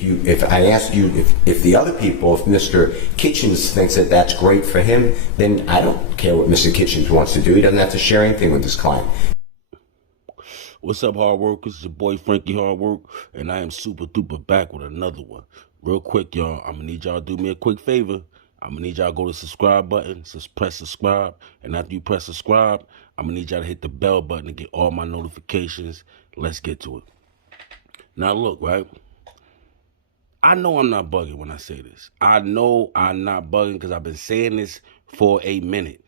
If I ask you, if the other people, if Mr. Kitchens thinks that that's great for him, then I don't care what Mr. Kitchens wants to do. He doesn't have to share anything with his client. What's up, hard workers? It's your boy Frankie Hardwork, and I am super duper back with another one. Real quick, y'all, I'm gonna need y'all to do me a quick favor. I'm gonna need y'all to go to the subscribe button, just press subscribe, and after you press subscribe, I'm gonna need y'all to hit the bell button to get all my notifications. Let's get to it. Now look, right? I know I'm not bugging when I say this. I know I'm not bugging because I've been saying this for a minute.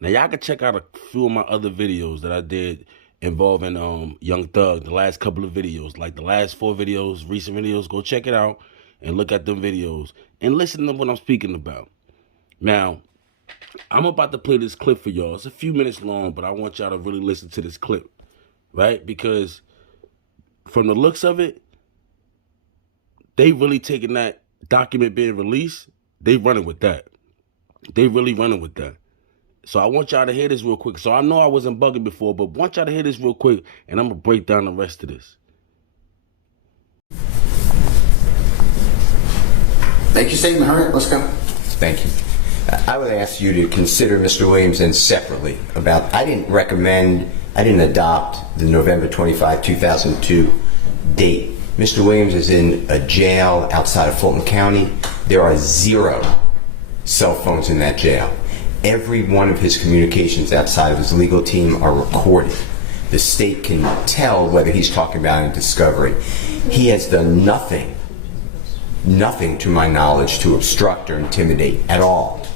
Now y'all can check out a few of my other videos that I did involving Young Thug, the last couple of videos, like the last 4 videos, recent videos. Go check it out and look at them videos and listen to what I'm speaking about. Now, I'm about to play this clip for y'all. It's a few minutes long, but I want y'all to really listen to this clip, right? Because from the looks of it, they really taking that document being released, they running with that. They really running with that. So I want y'all to hear this real quick. So I know I wasn't bugging before, but I want y'all to hear this real quick, and I'm going to break down the rest of this. Make your statement, hurry up, let's go. Thank you. I would ask you to consider Mr. Williams and separately about, I didn't adopt the November 25, 2002 date. Mr. Williams is in a jail outside of Fulton County. There are 0 cell phones in that jail. Every one of his communications outside of his legal team are recorded. The state can tell whether he's talking about a discovery. He has done nothing to my knowledge to obstruct or intimidate at all.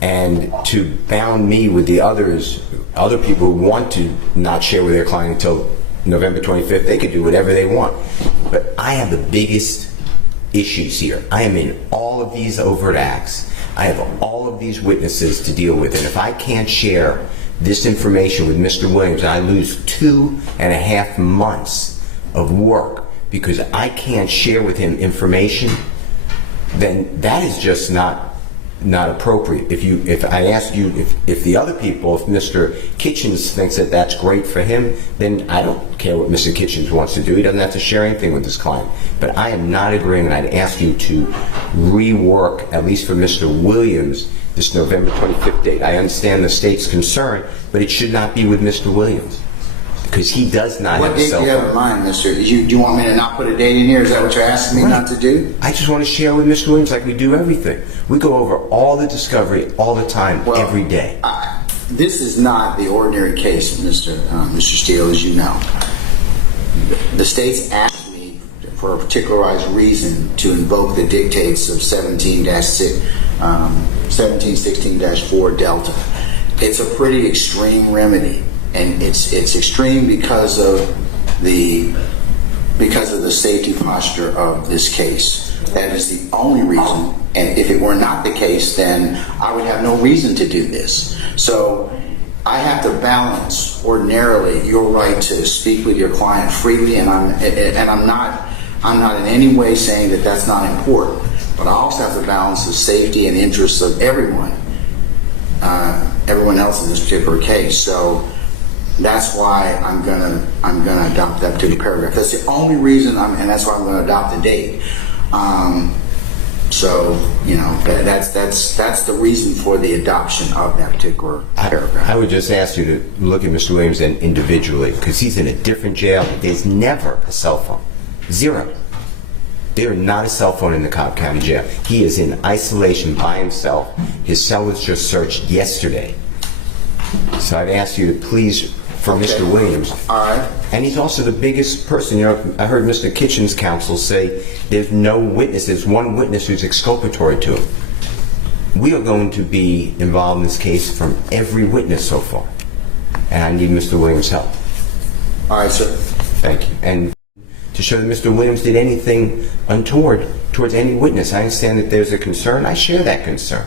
And to bound me with the other people who want to not share with their client until November 25th, they could do whatever they want. But I have the biggest issues here. I am in all of these overt acts. I have all of these witnesses to deal with. And if I can't share this information with Mr. Williams, I lose 2.5 months of work because I can't share with him information, then that is just not appropriate. If I ask you, if the other people, if Mr. Kitchens thinks that that's great for him, then I don't care what Mr. Kitchens wants to do. He doesn't have to share anything with his client. But I am not agreeing, and I'd ask you to rework, at least for Mr. Williams, this November 25th date. I understand the state's concern, but it should not be with Mr. Williams, because he does not have a cell phone. What date do you have in mind, mister? Do you want me to not put a date in here? Is that what you're asking me not to do? I just want to share with Mr. Williams like we do everything. We go over all the discovery all the time, every day. This is not the ordinary case, Mr. Steele, as you know. The state's asked me for a particularized reason to invoke the dictates of 1716-4 Delta. It's a pretty extreme remedy. And it's extreme because of the safety posture of this case. That is the only reason. And if it were not the case, then I would have no reason to do this. So I have to balance ordinarily your right to speak with your client freely, and I'm not in any way saying that that's not important. But I also have to balance the safety and interests of everyone else in this particular case. So that's why I'm gonna adopt that particular paragraph. That's the only reason and that's why I'm gonna adopt the date. So you know that's the reason for the adoption of that particular paragraph. I would just ask you to look at Mr. Williams individually, because he's in a different jail. There's never a cell phone. 0. There is not a cell phone in the Cobb County Jail. He is in isolation by himself. His cell was just searched yesterday. So I'd ask you to please, for Mr. Williams. All right. And he's also the biggest person. You know, I heard Mr. Kitchen's counsel say there's no witness. There's one witness who's exculpatory to him. We are going to be involved in this case from every witness so far. And I need Mr. Williams' help. All right, sir. Thank you. And to show that Mr. Williams did anything untoward towards any witness. I understand that there's a concern. I share that concern.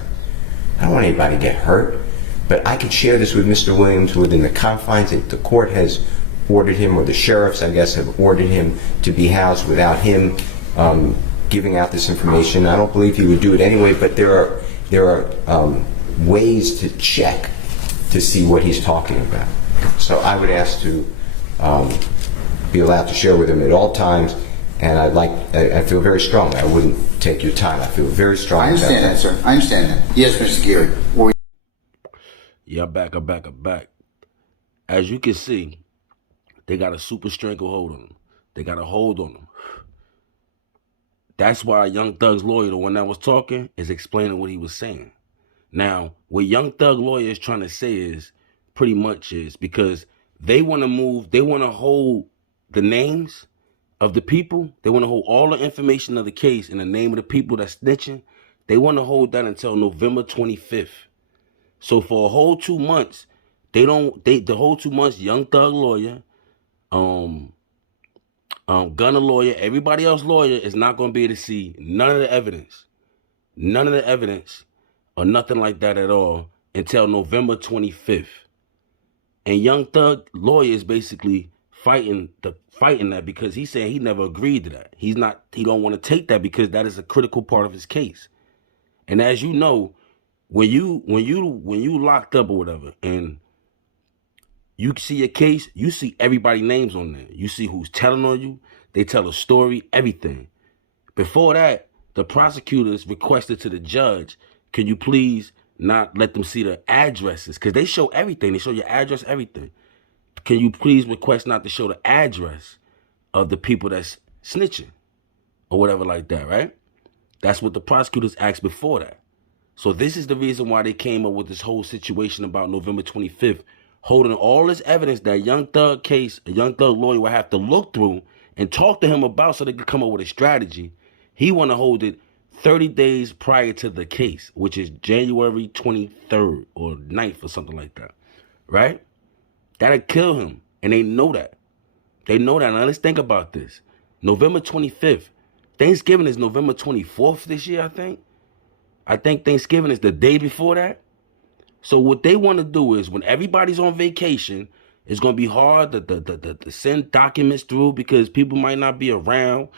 I don't want anybody to get hurt. But I could share this with Mr. Williams within the confines that the court has ordered him, or the sheriffs, I guess, have ordered him to be housed without him giving out this information. I don't believe he would do it anyway, but there are ways to check to see what he's talking about. So I would ask to be allowed to share with him at all times, And I feel very strong. I wouldn't take your time. I feel very strong. I understand that, sir. I understand that. Yes, Mr. Geary. Yeah, I'm back. As you can see, they got a super stranglehold on him. They got a hold on him. That's why Young Thug's lawyer, the one that was talking, is explaining what he was saying. Now, what Young Thug lawyer is trying to say is pretty much is because they want to hold the names of the people. They want to hold all the information of the case and the name of the people that's snitching. They want to hold that until November 25th. So for a whole 2 months, the whole 2 months, Young Thug lawyer, Gunner lawyer, everybody else lawyer is not going to be able to see none of the evidence or nothing like that at all until November 25th. And Young Thug lawyer is basically fighting that because he's saying he never agreed to that. He don't want to take that because that is a critical part of his case. And as you know, when you locked up or whatever and you see a case, you see everybody's names on there. You see who's telling on you. They tell a story, everything. Before that, the prosecutors requested to the judge, can you please not let them see the addresses? Because they show everything. They show your address, everything. Can you please request not to show the address of the people that's snitching or whatever like that, right? That's what the prosecutors asked before that. So this is the reason why they came up with this whole situation about November 25th, holding all this evidence that Young Thug case, a Young Thug lawyer will have to look through and talk to him about so they could come up with a strategy. He want to hold it 30 days prior to the case, which is January 23rd or 9th or something like that, right? That'll kill him, and they know that. They know that. Now let's think about this. November 25th. Thanksgiving is November 24th this year, I think. I think Thanksgiving is the day before that. So what they want to do is when everybody's on vacation, it's going to be hard to send documents through because people might not be around.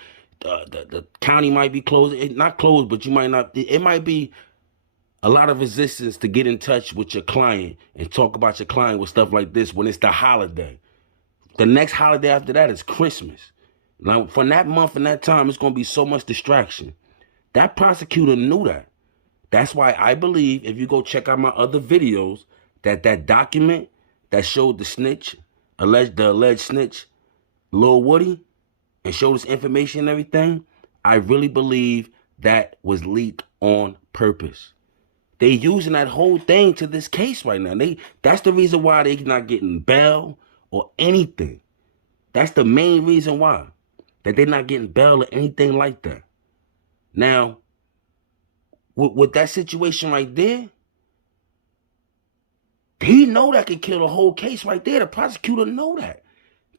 The county might be closed. Not closed, but you might not. It might be a lot of resistance to get in touch with your client and talk about your client with stuff like this when it's the holiday. The next holiday after that is Christmas. Now, from that month and that time, it's going to be so much distraction. That prosecutor knew that. That's why I believe if you go check out my other videos, that document that showed the snitch, the alleged snitch, Lil Woody, and showed us information and everything, I really believe that was leaked on purpose. They using that whole thing to this case right now. That's the reason why they not getting bail or anything. That's the main reason why. That they're not getting bail or anything like that. Now, with that situation right there, he know that could kill the whole case right there. The prosecutor know that.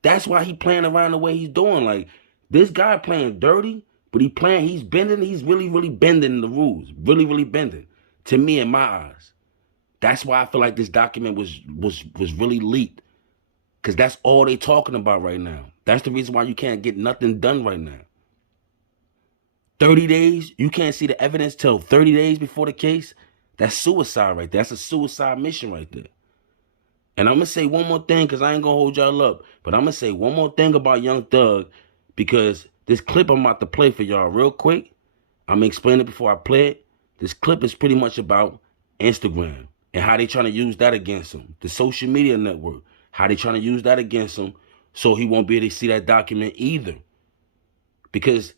That's why he playing around the way he's doing. Like, this guy playing dirty, but he's really, really bending the rules. Really, really bending. To me, in my eyes. That's why I feel like this document was really leaked. Because that's all they talking about right now. That's the reason why you can't get nothing done right now. 30 days, you can't see the evidence till 30 days before the case. That's suicide right there. That's a suicide mission right there. And I'm going to say one more thing because I ain't going to hold y'all up. But I'm going to say one more thing about Young Thug because this clip I'm about to play for y'all real quick. I'm going to explain it before I play it. This clip is pretty much about Instagram and how they trying to use that against him. The social media network, how they trying to use that against him so he won't be able to see that document either. Because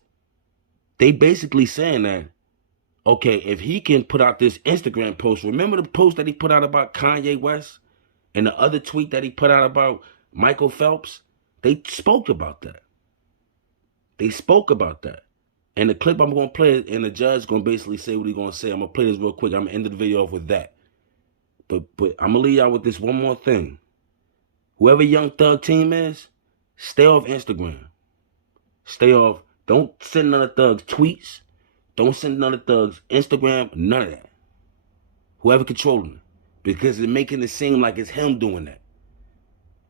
they basically saying that, okay, if he can put out this Instagram post, remember the post that he put out about Kanye West and the other tweet that he put out about Michael Phelps? They spoke about that. They spoke about that. And the clip I'm going to play, and the judge is going to basically say what he's going to say. I'm going to play this real quick. I'm going to end the video off with that. But I'm going to leave y'all with this one more thing. Whoever Young Thug team is, stay off Instagram. Stay off. Don't send none of Thug's tweets. Don't send none of Thug's Instagram. None of that. Whoever controlling it. Because it's making it seem like it's him doing that.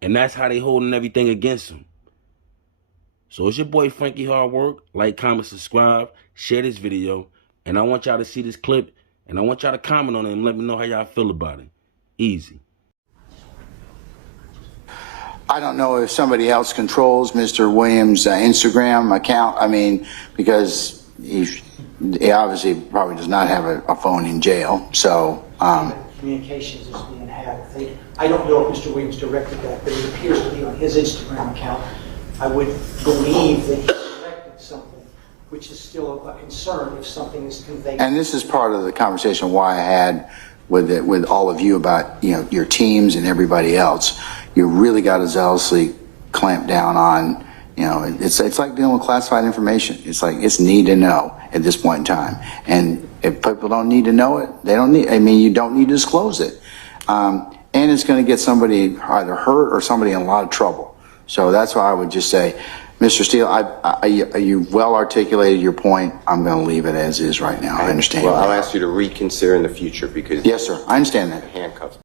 And that's how they holding everything against him. So it's your boy Frankie Hard Work. Like, comment, subscribe, share this video. And I want y'all to see this clip. And I want y'all to comment on it and let me know how y'all feel about it. Easy. I don't know if somebody else controls Mr. Williams' Instagram account. I mean, because he obviously probably does not have a phone in jail. So, communications is being had. I don't know if Mr. Williams directed that, but it appears to be on his Instagram account. I would believe that he directed something, which is still a concern if something is conveyed. and this is part of the conversation why I had with all of you about, you know, your teams and everybody else. You really got to zealously clamp down on, you know, it's like dealing with classified information. It's like, it's need to know at this point in time. And if people don't need to know it, they don't need, I mean, you don't need to disclose it. And it's going to get somebody either hurt or somebody in a lot of trouble. So that's why I would just say, Mr. Steele, you well articulated your point. I'm going to leave it as is right now. I understand. Well, I'll ask you to reconsider in the future because Yes, sir. I understand that. handcuffs.